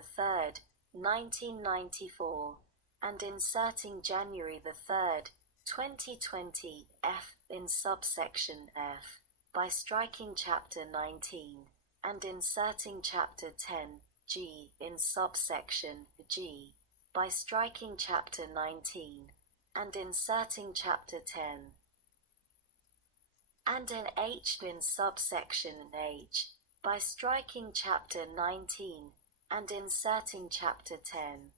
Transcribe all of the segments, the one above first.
3rd, 1994, and inserting January 3rd, 2020, F in subsection F, by striking Chapter 19, and inserting Chapter 10, G in subsection G, by striking Chapter 19, and inserting Chapter 10, and an H in subsection H, by striking Chapter 19, and inserting Chapter 10.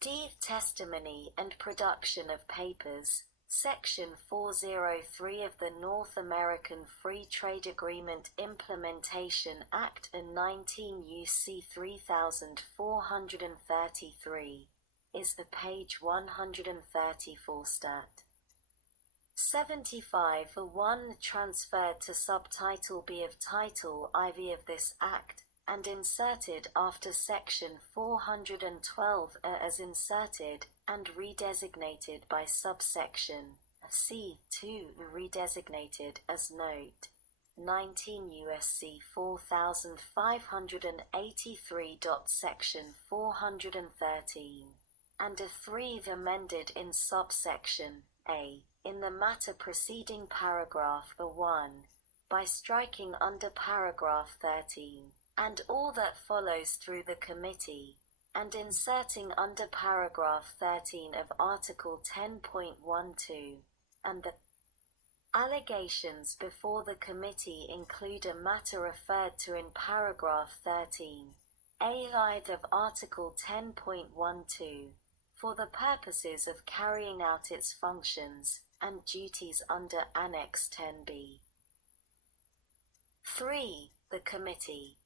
D. Testimony and production of papers, Section 403 of the North American Free Trade Agreement Implementation Act and 19 U.C. 3433, is the page 134 stat. 75(1) transferred to Subtitle B of Title IV of this Act, and inserted after Section 412 as inserted, and redesignated by subsection C2 redesignated as Note 19 U.S.C. 4583. Section 413, and a 3 amended in subsection A, in the matter preceding paragraph 1, by striking under paragraph 13, and all that follows through the committee, and inserting under paragraph 13 of Article 10.12, and the allegations before the committee include a matter referred to in paragraph 13, A of Article 10.12, for the purposes of carrying out its functions and duties under Annex 10b. 3. The committee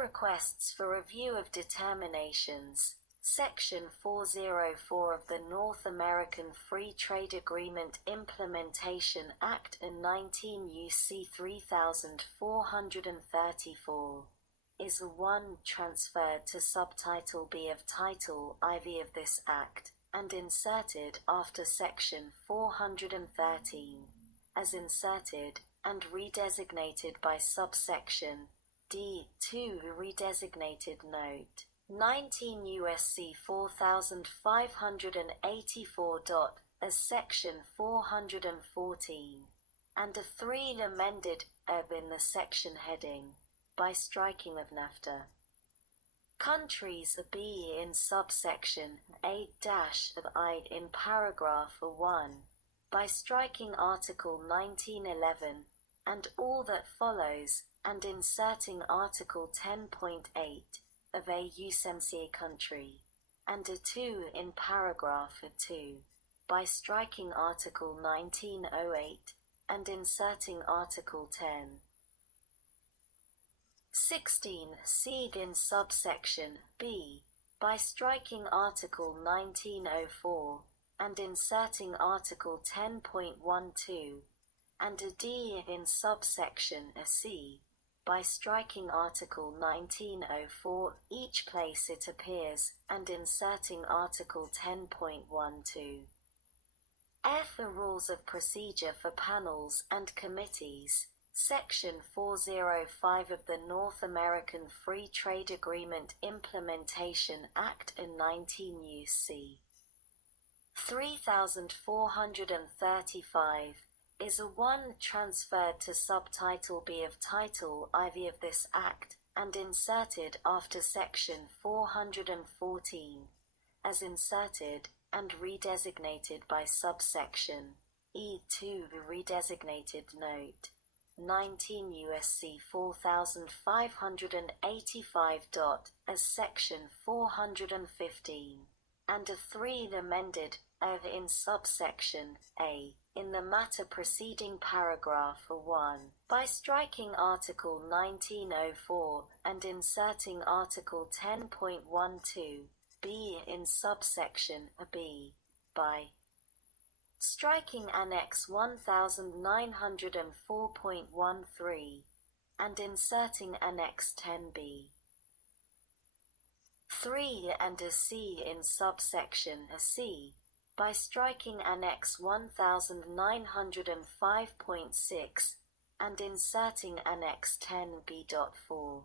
requests for review of determinations, Section 404 of the North American Free Trade Agreement Implementation Act and 19 U.C. 3434, is 1 transferred to Subtitle B of Title IV of this Act, and inserted after Section 413, as inserted, and redesignated by subsection D2 redesignated Note 19 U.S.C. 4584. As Section 414, and a 3 amended in the section heading, by striking of Nafta. Countries B in subsection A-I in paragraph 1, by striking Article 1911, and all that follows, and inserting Article 10.8 of a USMCA country, and a 2 in paragraph 2, by striking Article 1908, and inserting Article 10. 16. C in subsection B, by striking Article 1904, and inserting Article 10.12, and a D in subsection C, by striking Article 1904 each place it appears, and inserting Article 10.12. F. Rules of Procedure for Panels and Committees, Section 405 of the North American Free Trade Agreement Implementation Act and 19 U.C. 3435, is 1 transferred to Subtitle B of Title IV of this Act, and inserted after Section 414, as inserted, and redesignated by subsection E2 redesignated Note 19 U.S.C. 4585. As Section 415, and a 3 amended in subsection A, in the matter preceding paragraph 1, by striking Article 1904 and inserting Article 10.12 B in subsection B, by striking Annex 1904.13, and inserting Annex 10b. 3 and a C in subsection C, by striking Annex 1905.6, and inserting Annex 10b.4.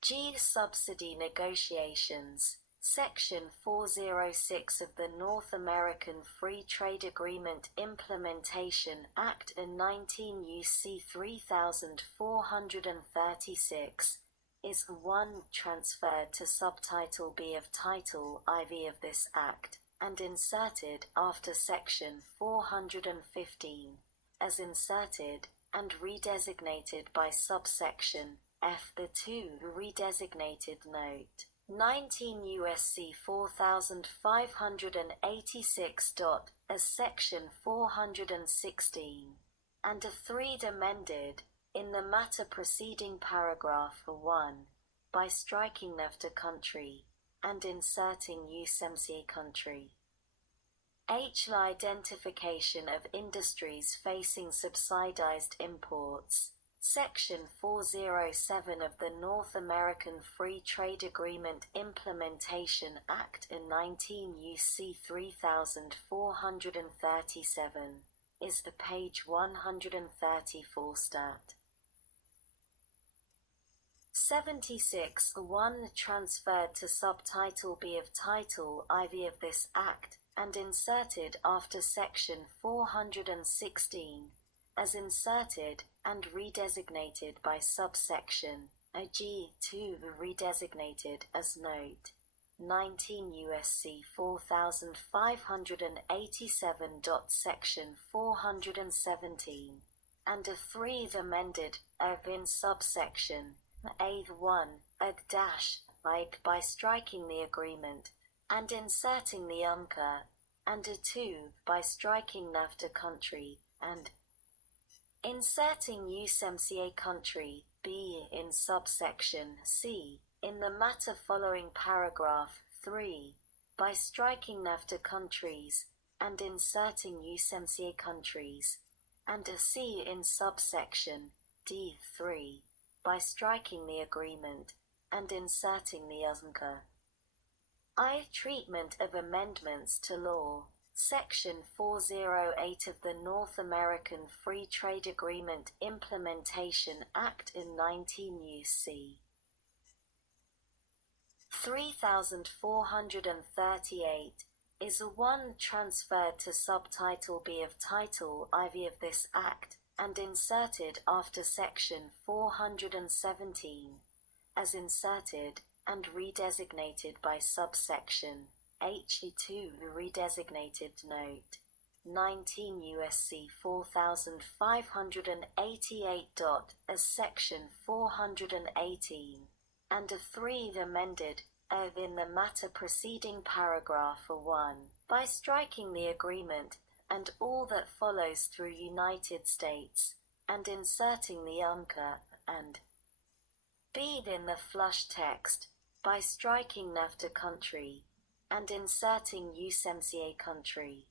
G. Subsidy negotiations. Section 406 of the North American Free Trade Agreement Implementation Act and 19 U.C. 3436 is 1. Transferred to Subtitle B of Title IV of this Act, and inserted after Section 415, as inserted, and redesignated by subsection F. The 2. Redesignated Note 19 U.S.C. 4586. As Section 416, and a 3. Amended, in the matter preceding paragraph 1, by striking Nafta country, and inserting USMCA country. H. Identification of industries facing subsidized imports. Section 407 of the North American Free Trade Agreement Implementation Act and 19 U.C. 3437 is the page 134 stat. 76. 1. Transferred to Subtitle B of Title IV of this Act, and inserted after Section 416, as inserted, and redesignated by subsection G. 2. Redesignated as Note 19 U.S.C. 4587. Section 417, and a 3. Amended, in subsection A. 1, by striking the agreement, and inserting the UNCA, and a 2. by striking Nafta country, and inserting USMCA country, B. in subsection C, in the matter following paragraph 3, by striking Nafta countries, and inserting USMCA countries, and a C. in subsection D. 3, by striking the agreement, and inserting the UNCA. I. Treatment of amendments to law. Section 408 of the North American Free Trade Agreement Implementation Act in 19 U.C. 3438 is 1. Transferred to Subtitle B of Title IV of this Act, and inserted after Section 417, as inserted, and redesignated by subsection H.2. Redesignated Note 19 U.S.C. 4588. As Section 418, and a 3. Amended, in the matter preceding paragraph 1, by striking the agreement, and all that follows through United States, and inserting the UNCA, and B. in the flush text, by striking Nafta country, and inserting USMCA country.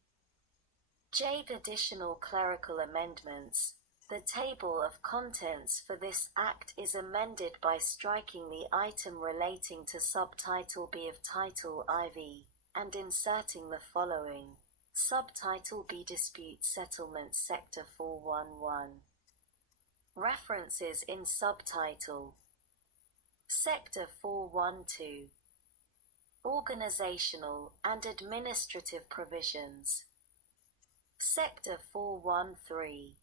J. Additional clerical amendments. The table of contents for this Act is amended by striking the item relating to Subtitle B of Title IV, and inserting the following. Subtitle B Dispute Settlement Sector 411. References in Subtitle. Sector 412. Organizational and Administrative Provisions. Sector 413.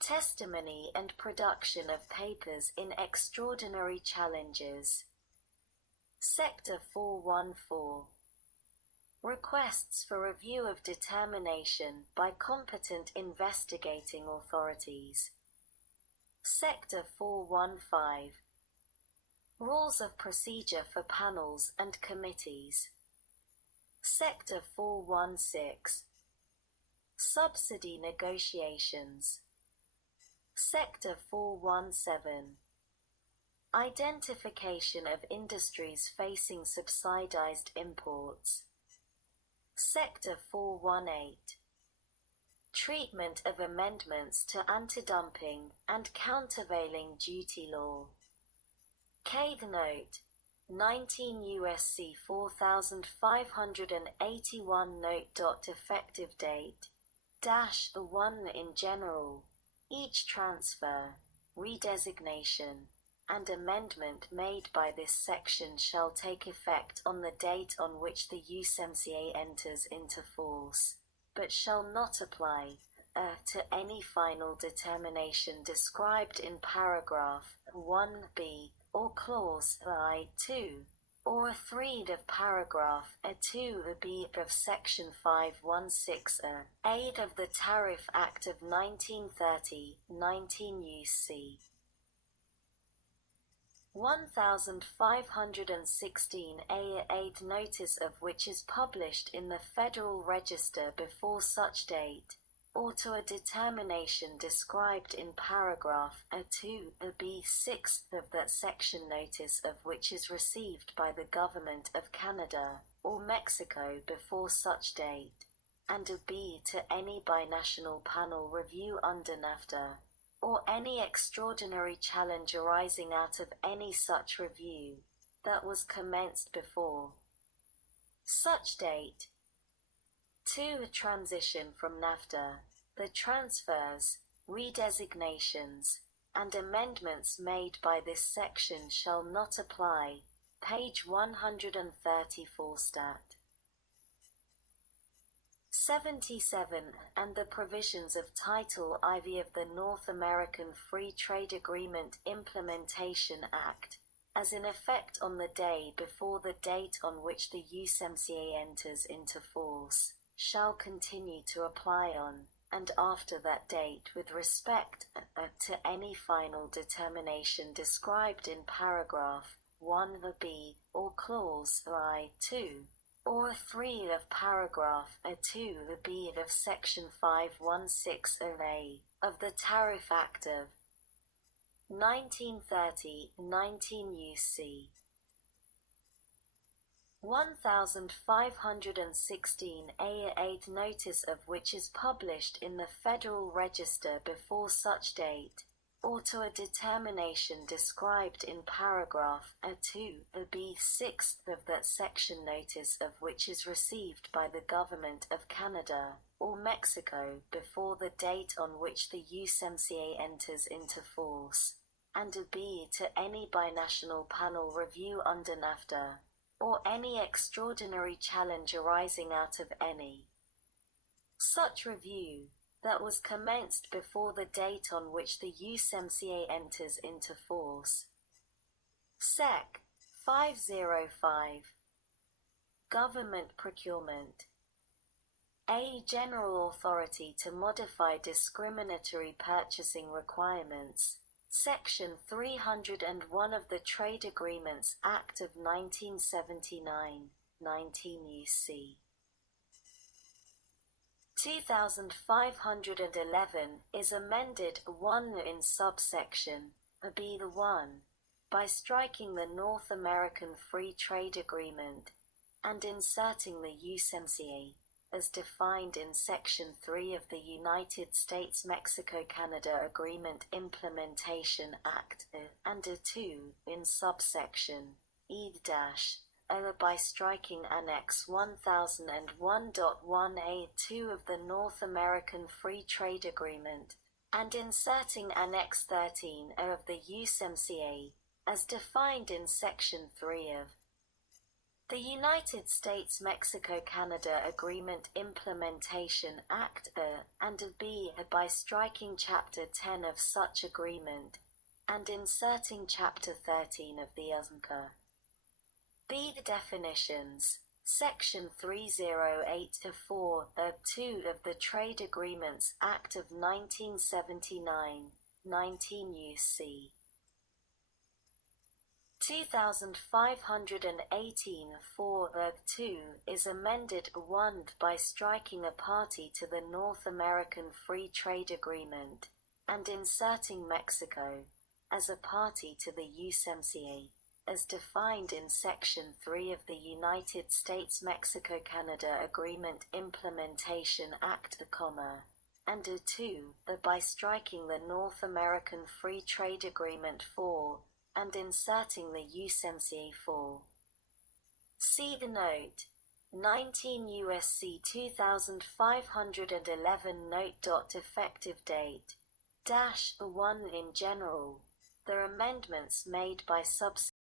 Testimony and Production of Papers in Extraordinary Challenges. Sector 414. Requests for review of determination by competent investigating authorities. Sector 415. Rules of Procedure for Panels and Committees. Sector 416. Subsidy Negotiations. Sector 417. Identification of industries facing subsidized imports. Sector 418. Treatment of amendments to anti-dumping and countervailing duty law. K. The Note 19 U.S.C. 4581 Note. Effective date -1 in general. Each transfer, redesignation, and amendment made by this section shall take effect on the date on which the USMCA enters into force, but shall not apply to any final determination described in paragraph 1b or clause I2 or 3 of paragraph 2b of section 516 of the Tariff Act of 1930, 19 U.C. 1516A8 notice of which is published in the Federal Register before such date, or to a determination described in paragraph 2b6 of that section notice of which is received by the Government of Canada or Mexico before such date, and b to any binational panel review under Nafta, or any extraordinary challenge arising out of any such review that was commenced before such date. 2. Transition from Nafta. The transfers, redesignations, and amendments made by this section shall not apply. Page 134 Stat. 77. And the provisions of Title IV of the North American Free Trade Agreement Implementation Act, as in effect on the day before the date on which the USMCA enters into force, shall continue to apply on, and after that date with respect to any final determination described in paragraph 1b or clause I2 or 3 of paragraph 2b of section 516A of the Tariff Act of 1930, 19 U.C. 1516A8 notice of which is published in the Federal Register before such date, or to a determination described in paragraph 2b6 of that section notice of which is received by the Government of Canada or Mexico before the date on which the USMCA enters into force, and b to any binational panel review under Nafta, or any extraordinary challenge arising out of any such review that was commenced before the date on which the USMCA enters into force. Sec. 505. Government procurement. A general authority to modify discriminatory purchasing requirements. Section 301 of the Trade Agreements Act of 1979, 19 U.C. 2511 is amended 1 in subsection B1 by striking the North American Free Trade Agreement and inserting the USMCA as defined in Section 3 of the United States-Mexico-Canada Agreement Implementation Act and 2 in subsection E- by striking Annex 1001.1A2 of the North American Free Trade Agreement and inserting Annex 13 of the USMCA as defined in Section 3 of the United States-Mexico-Canada Agreement Implementation Act and b by striking Chapter 10 of such agreement and inserting Chapter 13 of the USMCA. B. The definitions. Section 308-4 of 2 of the Trade Agreements Act of 1979, 19 U.C. 2518-4 of 2 is amended 1 by striking a party to the North American Free Trade Agreement and inserting Mexico as a party to the USMCA as defined in Section 3 of the United States-Mexico-Canada Agreement Implementation Act, and 2 by striking the North American Free Trade Agreement 4 and inserting the USMCA 4. See the note. 19 U.S.C. 2511 note. Effective date. -1 in general. The amendments made by subsection